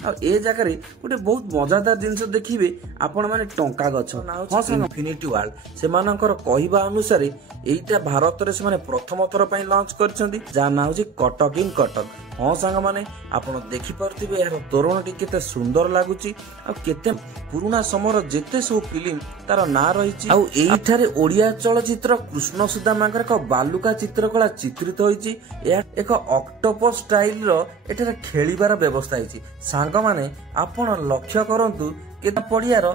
आ ए जगह गोटे बहुत मजादार जिनस देखिए आपण माने टंका गछ हाँ सांग इनफिनिटी वर्ल्ड से मानकर कहवा अनुसार एटा भारत रे से माने प्रथम थर पई लॉन्च करछंदी जा ना होची कटक इन कटक हाँ सांग माने आपण देखि परथिबे यार तोरणटी केते सुंदर लागुची आ केते पुराना समर जेते सब फिल्म तार ना रहिची आ एठारे ओडिया चलचित्र कृष्ण सुदामांकर एक बालुका चित्रकला चित्रित होईची एक ऑक्टोपस स्टाइल रो एठारे खेलिबार व्यवस्था होईची सांग माने आपण लक्ष्य करंतु केता पड़ियार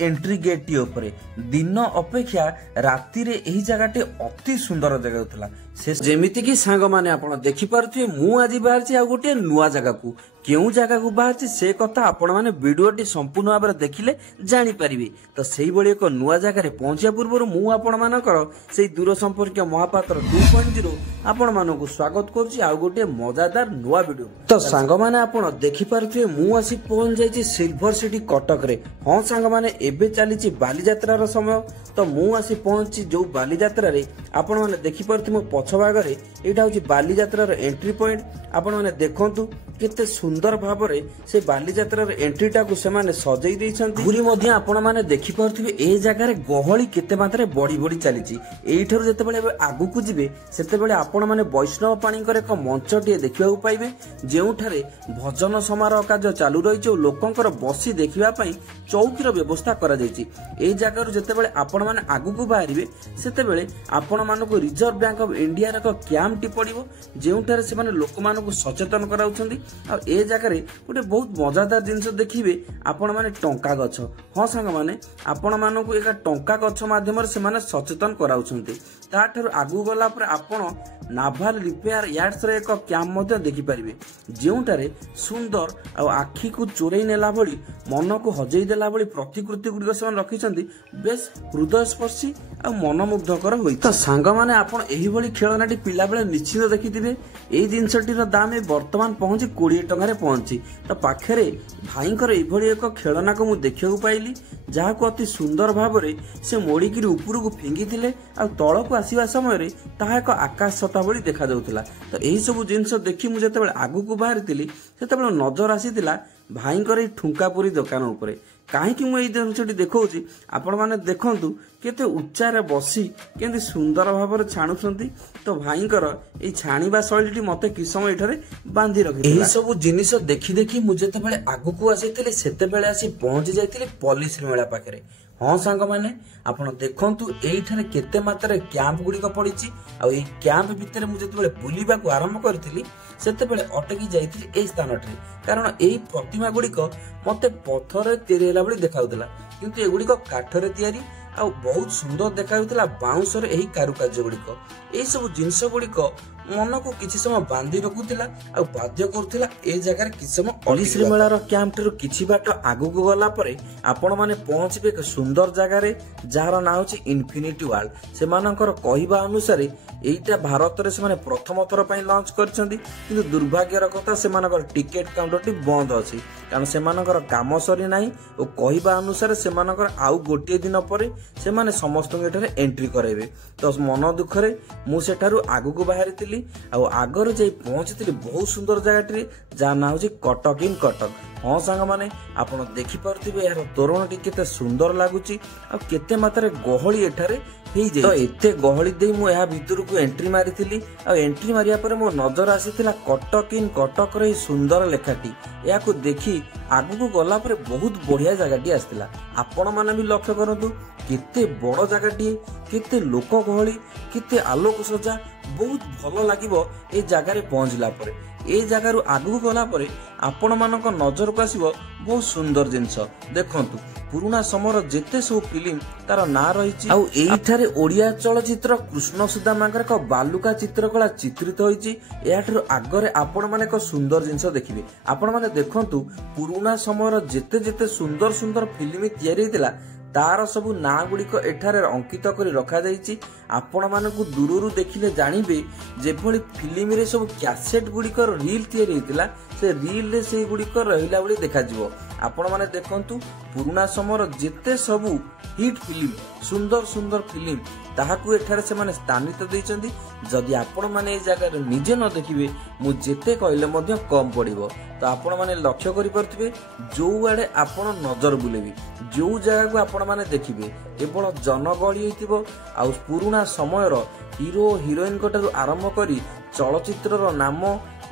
एंट्री गेट टी उपरे दिन अपेक्षा राति रे एही जगहटे अति सुंदर जगह होतला से जेमिति कि सांग माने आपण देखि पारथि मु आज बाहरछि आ गोटे नुवा जगह को केउ जगह को बाहरछि से कथा आपण माने वीडियोटी संपूर्ण भाबरे देखिले जानि परिबे तो सेही बळी एक नुवा जगह रे पहुंचिया पूर्व मु आपण मानकर सेही दूर संपर्क महापात्र 2.0 आपण मानको स्वागत करछि आ गोटे मजादार नुवा वीडियो तो सांग माने आपण देखि पारथि मु आसी पहुंच जाइछि सिल्वर सिटी कटक रे हाँ सांग माने एबे चलीछि बालीजात्रार समय तो मु आसी पहुंची जो बालीजात्रा रे आपण माने देखि परथि मो पछ भाग रे एटा होछि बालीजात्रार एंट्री पॉइंट आपण माने देखंतु केते सुंदर भाबरे से बालीजात्रार एंट्रीटा को से माने सजै दैछंती पुरी मध्ये आपण माने देखि परथिबे ए जगह रे गहळी केते मात्रा बड़ी बड़ी चलीछि एइठर जते बेले आगु को जिवे सेते बेले आपण माने वैष्णव पाणीकर एक मंचटिए देखिबा पाइबे जेउठारे भजन समारोह कार्य चालू रहिछि लोकंकर बसी देखिबा पई चौकीर व्यवस्था करा जायछि ए जगह रो जते बेले आपण माने आगु को बाहरिबे सेते बेले आपण मानको रिजर्व बैंक ऑफ इंडिया रो कैंप टी पड़िबो जेउठारे से माने लोक मानको सचेतन कराउछंती आ ए जगह गोटे बहुत मजादार जिनस देखिए आपण माने टंका गछ हाँ सांग माने आपण मानकु एक टंका गछ माध्यम से माने सचेतन कराउछंती ताठर आगु गला पर आपण नाभाल रिपेयर यार्ड्स रे एक कैंप मध्ये देखि परिबे जेउटारे सुंदर आ आखी को चोरई नेला भली मन को हजई देला भली प्रतिकृति गुडी से रखिछंती बेस हृदय स्पर्शी आ मनमुग्धकर होई तो सांग माने आपण एही भली खेलनाटी पिला बेले निश्चित देखिथिबे एई जिनसटीर दाम वर्तमान पहुंची 20 टका रे पहुंची तो पाखरे भाईंकर एही भली एक खेलना को मु देखियो पाइली जहा को अति सुंदर भाबरे से मोड़ीकिरी ऊपर को फिंगी थिले आ तळ को आसीबा समय रे ताहा एक आकाश छता भली देखा जाउतला तो एही सब जिनस देखि मु जते बेले आगु को बाहरितिली सेते बेले नजर आसीतिला भाईंकर ए ठुंकापुरी दुकान उपरे कहीं कि मुझे जिनसटी देखौछि आपण माने देखंतु केते उच्चा रे बसी केंति सुंदर भाବରେ छाणुछंती तो भाईंकर ए छाणीबा शैलीटी मते कि समय एठारे बांधी रखि एही सब जिनिस देखि देखि मु जते बेले आगु को आसीतिले सेते बेले आसी पहुंची जाइतिले पुलिस मेला पाखरे हाँ सांग माने आपण देखंतु एठारे केते मात्रा कैंप गुडी को पड़िछि आ ए कैंप भितर मु जते बेले बुलीबा को आरंभ करथिली सेते बेले अटकी जाइथिली ए स्थानटे कारण एही प्रतिमा गुडी को मते पत्थर तेरेला बळी देखाउतला किंतु एगुडी को काठरे तयारी आ बहुत सुंदर देखाउतला बाउंसर एही कारुकार्य गुडी को ए सब जिंस गुडी को मन को किछि समय बांधी रखुतिला आ बाध्य करथिला ए जगह रे किछि समय पुलिस मेलार कैंप टर किछि बाट आगु को गला परे आपण माने पहुंचबे एक सुंदर जगह रे जार ना होछि इनफिनिटी वर्ल्ड से मानकर कहवा अनुसार एइटा भारत रे से माने प्रथम थर पई लॉन्च करछंदी किंतु दुर्भाग्यर कथा से मानकर टिकट काउंटर टी बंद अछि कारण से मानकर काम सरी नाही ओ कहवा अनुसार से मानकर आउ गोटे दिन परे से माने समस्त एठारे एंट्री करेबे तो मन दुखरे मु सेठारु आगु को बाहरितिली आ आगर जाई पहुंचतिली बहुत सुंदर जगहटी जा ना होछि कटक इन कटक हाँ सांग माने आपण देखि परथिबे यार तोरणटी केते सुंदर लागुची आ केते मात्रा गहळी एठारे हेई जाय तो एते गहळी देई मु या भितर को एंट्री मारिथिली आ एंट्री मारिया पर मो नजर आसीथिला कटक इन कटक रे सुंदर लेखाटी या को देखि आगु को गला पर बहुत बढ़िया जगहटी आस्तिला आपण माने भी लक्ष्य करंतु केते बड़ जगहटी केते लोक गहळी केते आलोक सजा बहुत भलो लागिबो ए जगह रे पहुंचला पर ए जगह रु आगु गला पर आपण मानक नजर को आसीबो बहुत सुंदर जिंस देखंतु पुराना समर जेते सब फिल्म तार ना रहिछि आ एइठारे ओडिया चलचित्र कृष्ण सुदामांकर एक बालुका चित्रकला चित्रित होईछि एठार आगरे आपण माने एक सुंदर जिंस देखिबे आपण माने देखंतु पुराना समर जेते जेते सुंदर सुंदर फिल्म तयारी हेतिला तार सबु ना गुड़िक एठारे अंकित करी रखा जाइछि आपण मानकु दूररु देखिले जानिबे जेभली फिल्म रे सब कैसेट गुड़िकर रील तयारी हेतिला से रील रे से गुड़िक रहिला भली देखाजिवो। आपण माने देखंतु पुराना समयर जेते सबु हिट फिल्म सुंदर सुंदर फिल्म ताहाकू एठारे से माने स्थानित दैचंदी। जदि आपण माने ए जगह निजे न देखिबे मु जेते कहले मध्य कम पड़िबो। तो आपण माने लक्ष्य करि परथिबे जो आडे आपण नजर बुलेबी जो जगह को आपण माने देखिबे केवल जनगहली होइतिबो। आ पुराना समयर हीरो हिरोइन कटारु आरंभ करी चलचित्रर नाम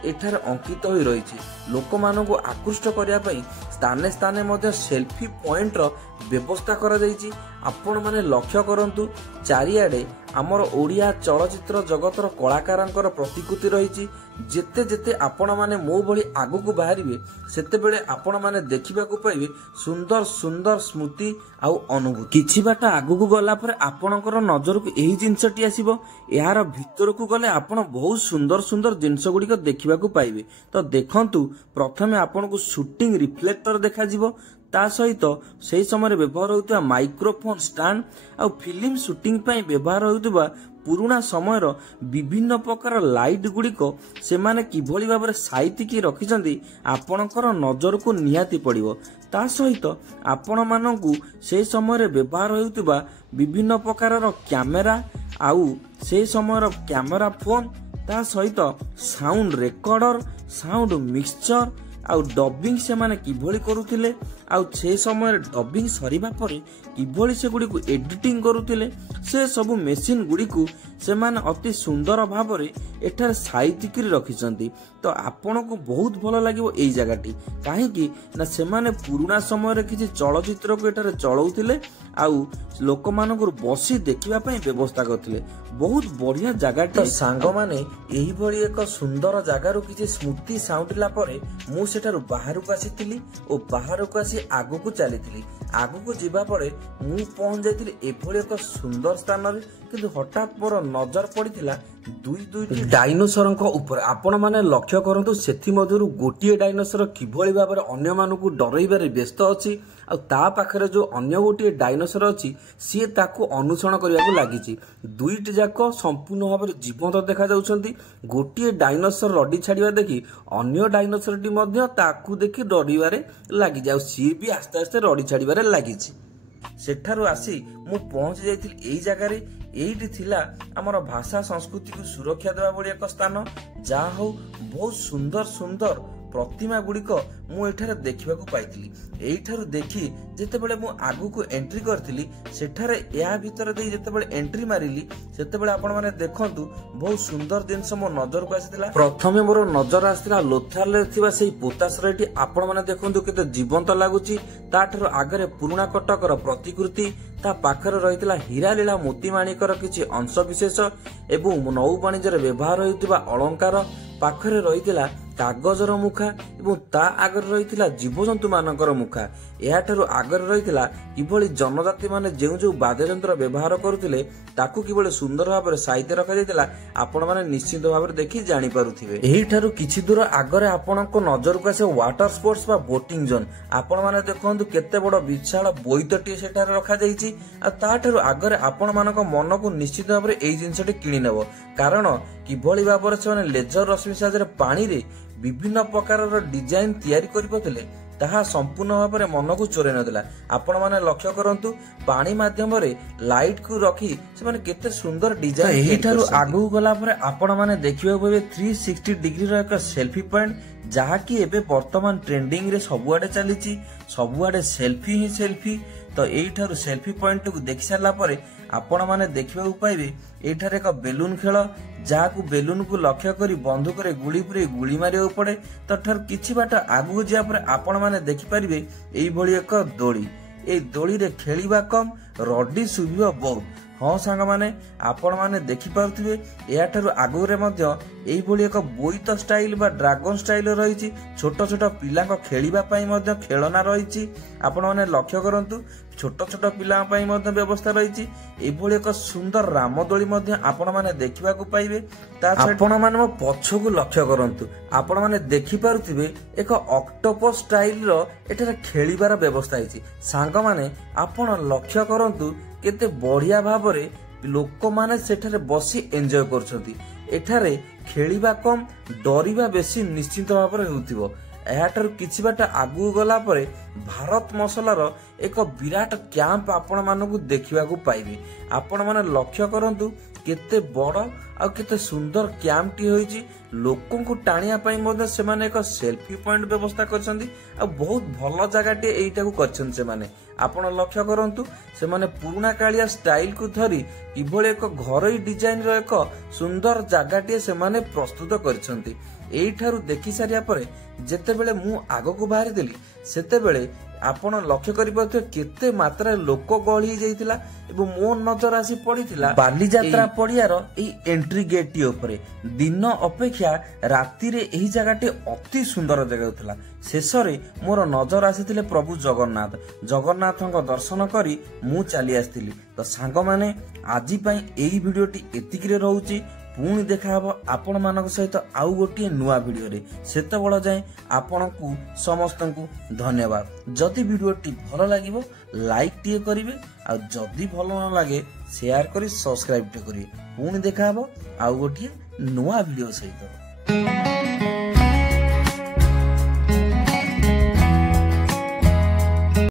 एठारे अंकित होई रहिछि। लोक मानकु आकृष्ट करिया पई स्थाने स्थाने मध्य सेल्फी पॉइंट रो व्यवस्था करा जाइछि। आपण माने लक्ष्य करंतु चारियाडे हमर ओडिया चलचित्र जगतर कलाकारंकर प्रतिकृति रहिछि। जेते जेते आपण माने मो भली आगु को बाहरिबे सेते बेले आपण माने देखिबा को पाइबे सुंदर सुंदर स्मृति आउ अनुभूति। किछि बाटा आगु को गला पर आपणकर नजर को एही जिंसटी आसीबो। यार भीतर को गले आपण बहुत सुंदर सुंदर जिंस गुडी को देखिबा को पाइबे। तो देखंतु प्रथमे आपण को शूटिंग रिफ्लेक्टर देखा जिवो। ता सहित से समय व्यवहार होता माइक्रोफोन स्टैंड आ फिल्म शूटिंग पाई व्यवहार होता पुराना समयर विभिन्न प्रकार लाइट गुड़िक से माने किभली भाव में साइतिकी रखिछंती आपणकर नजर को निहाती पड़िबो। ता सहित आपण मानकु से समय व्यवहार होता विभिन्न प्रकार कैमेरा आउ से समय कैमेरा फोन ता सहित साउंड रेकर्डर साउंड मिक्सचर आउ डबिंग से माने किभली करुथिले आउ से समय डबिंग सरीबा परे किभली से गुडी को एडिटिंग करुथिले से सब मेसिन गुडी को से माने अति सुंदर भाव रे एठार साइतिकी रखिछंती। तो आपण को बहुत भलो लागिवो एई जगाटी काहे कि ना से माने पुराना समय रे किछि चलचित्र को एठार चलाउथिले आउ लोक मानकर बसी देखिबा पई व्यवस्था करथिले। बहुत बढ़िया जगाटी। तो सांग माने एही भली एक सुंदर जगारू किछि स्मृति साउंडला परे मु सेठारु बाहर को आसीथिली ओ बाहर को आसी आगु को चलीथिली। आगु को जिबा परे मु पहुंच जाइथिली एभली एक सुंदर स्थान रे किंतु हठात मोर नजर पड़िथिला दुई डायनोसर ऊपर। आपण माने लक्ष्य करंतु सेथि मधुरु गोटिए डायनोसर किभली भाव में अन्य मानकु डराइबारे व्यस्त अछि आ ता पाखरे जो अन्य गोटिए डायनोसर अछि सी ताकू अनुसरण करियाकू लागिछि। दुईटी जाक संपूर्ण भाव में जीवंत देखा जाउछंती। गोटिए डायनोसर रडी छाड़िबा देखि अन्य डायनोसर टी मध्य ताकू देखि डरिबारे लागि जाउ सी भी आस्ते आस्ते रडी छाड़िबारे लागिछि। सेठारु आसी मु पहुंच जाइथिल एई जगह रे। एइटी थिला हमर भाषा संस्कृति को सुरक्षा देवा भली एक स्थान। जा हो बहुत सुंदर सुंदर प्रतिमा गुड़िक मु एठारे देखिबा को पाइथिली। एइठारु देखि जेतेबेले मु आगु को एंट्री करथिली सेठारे या भीतर दे जेतेबेले एंट्री मारिली सेतेबेले आपण माने देखंतु बहुत सुंदर जिंस मो नजर को आसीथिला। प्रथमे मोर नजर आसीथिला लोथाल रे थिबा सेही पोताश्रयटी। आपण माने देखंतु केते जीवंत लागुची। ताठर आगरे पुराना कटकर प्रतिकृति ता पाखरे रहितला हीरा लीला मोती माणिकर किछि अंश विशेष एवं नौ वाणिज्य व्यवहार होइतिबा अलंकार पाखरे रहितला कागजर मुखा एवं ता आगर रहितला जीवजंतु मानकर मुखा। एहाठारु आगर रहितला किभली जनजाति माने जेउ जेउ वाद्ययंत्र व्यवहार करुथिले ताकू किभली सुंदर भाव में साहित्य रखा जाइतिला आपण माने निश्चित भाव में देखि जानि पारुथिबे। एहिठारु किछि दूर आगरे आपनको नजर को आसे वाटर स्पोर्ट्स बा बोटिंग जोन। आपण माने देखंतु केते बड़ विशाल बोईतटी सेठारे रखा जाइछि आ ताठारु आगरे आपण मानक मन को निश्चित भाव में एई जिंसटी किनि नेबो कारण किभली भाव में से लेजर रश्मि साहाय्य पानी रे विभिन्न प्रकार डिजाइन तैयारी करिपथिले ताहा संपूर्ण भाव में मन को चोरे नदेला। आपण माने लक्ष्य करंतु पानी माध्यम रे लाइट को रखी से माने केते सुंदर डिजाइन। एहिठारु आगु गला परे आपण माने देखिबा पाबे 360 डिग्री रो एक सेल्फी पॉइंट जहा कि एबे वर्तमान ट्रेंडिंग रे सबुआडे चलीची सबुआडे सेल्फी ही सेल्फी। तो एइठारु सेल्फी पॉइंट को देखि सारला परे आपण माने देखिबा पाइबे एइठारे एक बेलून खेल जहाकू बेलून को लक्ष्य करी बंदूक रे गुली पुरे गुली मारिया पड़े। तो ठर किछि बाट आगु जिया परे आपण माने देखि परिबे एई भली एक दोली। ए दोली रे खेलिबा कम रडी सुबिबा बहुत। हाँ सांग माने आपण माने देखि पारुथिबे एयाठारु आगु रे मध्य एई भली एक बोईत स्टाइल बा ड्रैगन स्टाइल रहिछि। छोट छोट पिलांक खेलिबा पई मध्य खेलना रहिछि। आपण माने लक्ष्य करंतु छोट छोट पिला पई मध्य व्यवस्था रहिछि। एई भली एक सुंदर रामदोली मध्य आपण माने देखिबा को पाइबे। ता आपण माने मो पछ को लक्ष्य करंतु आपण माने देखि पारुथिबे एक ऑक्टोपस स्टाइल रो एठारे खेलिबार व्यवस्था हिछि। सांग माने आपण लक्ष्य करंतु केते बढ़िया भाव रे लोक माने सेठारे बसी एंजॉय करछंती। ଏଠାରେ ଖେଳିବା କମ୍ ଡରିବା ବେଶୀ ନିଶ୍ଚିତ ଭାବରେ ହେଉଥିବ। ଏହାଠାରୁ କିଛି ବାଟ ଆଗକୁ ଗଲା ପରେ ଭାରତ ମସଲାର ଏକ ବିରାଟ କ୍ୟାମ୍ପ ଆପଣ ମାନଙ୍କୁ ଦେଖିବାକୁ ପାଇବେ। ଆପଣ ମାନେ ଲକ୍ଷ୍ୟ କରନ୍ତୁ କେତେ ବଡ ଆଉ କେତେ ସୁନ୍ଦର କ୍ୟାମ୍ପଟି ହୋଇଛି। ଲୋକଙ୍କୁ ଟାଣିବା ପାଇଁ ମଧ୍ୟ ସେମାନେ ଏକ ସେଲ୍ଫି ପଏଣ୍ଟ ବ୍ୟବସ୍ଥା କରିଛନ୍ତି ଆଉ ବହୁତ ଭଲ ଜାଗାଟିଏ ଏଇଟାକୁ କରିଛନ୍ତି ସେମାନେ। ଆପଣ ଲକ୍ଷ୍ୟ କରନ୍ତୁ ସେମାନେ ପୁରୁଣା କାଳିଆ ଷ୍ଟାଇଲକୁ ଧରି କିଭଳି ଏକ ଘରୋଇ ଡିଜାଇନର ଏକ ସୁନ୍ଦର ଜାଗାଟିଏ ସେମାନେ ପ୍ରସ୍ତୁତ କରିଛନ୍ତି। ଏଇଠାରୁ ଦେଖି ସାରିବା ପରେ ଯେତେବେଳେ ମୁଁ ଆଗକୁ ବାହାରିଥିଲି ସେତେବେଳେ ଆପଣ ଲକ୍ଷ୍ୟ କରିପାରୁଥିବେ କେତେ ମାତ୍ରାରେ ଲୋକ ଗହଳି ହେଇଯାଇଥିଲା ଏବଂ ମୋ ନଜର ଆସି ପଡିଥିଲା ବାଲିଯାତ୍ରା ପଡିଆର ଏଇ ଏଣ୍ଟ୍ରି ଗେଟ୍ ଟି ଉପରେ। ଦିନ ଅପେକ୍ଷା ରାତିରେ ଏହି ଜାଗାଟି ଅତି ସୁନ୍ଦର ଦେଖାଯାଉଥିଲା। ଶେଷରେ ମୋର ନଜର ଆସିଥିଲେ ପ୍ରଭୁ ଜଗନ୍ନାଥ। ଜଗନ୍ନାଥଙ୍କ ଦର୍ଶନ କରି ମୁଁ ଚାଲି ଆସିଥିଲି। ତ ସାଙ୍ଗମାନେ ଆଜି ପାଇଁ ଏଇ ଭିଡିଓଟି ଏତିକିରେ ରହୁଛି। ପୁଣି ଦେଖାହବ ଆପଣ ମାନଙ୍କ ସହିତ ଆଉ ଗୋଟିଏ ନୂଆ ଭିଡିଓରେ। ସେତେବେଳ ଯାଏଁ ଆପଣଙ୍କୁ ସମସ୍ତଙ୍କୁ ଧନ୍ୟବାଦ। ଯଦି ଭିଡିଓଟି ଭଲ ଲାଗିବ ଲାଇକ୍ ଟିଏ କରିବେ ଆଉ ଯଦି ଭଲ ନ ଲାଗେ ସେୟାର କରି ସବସ୍କ୍ରାଇବ ଟେ କରିବେ। ପୁଣି ଦେଖାହବ ଆଉ ଗୋଟିଏ ନୂଆ ଭିଡିଓ ସହିତ।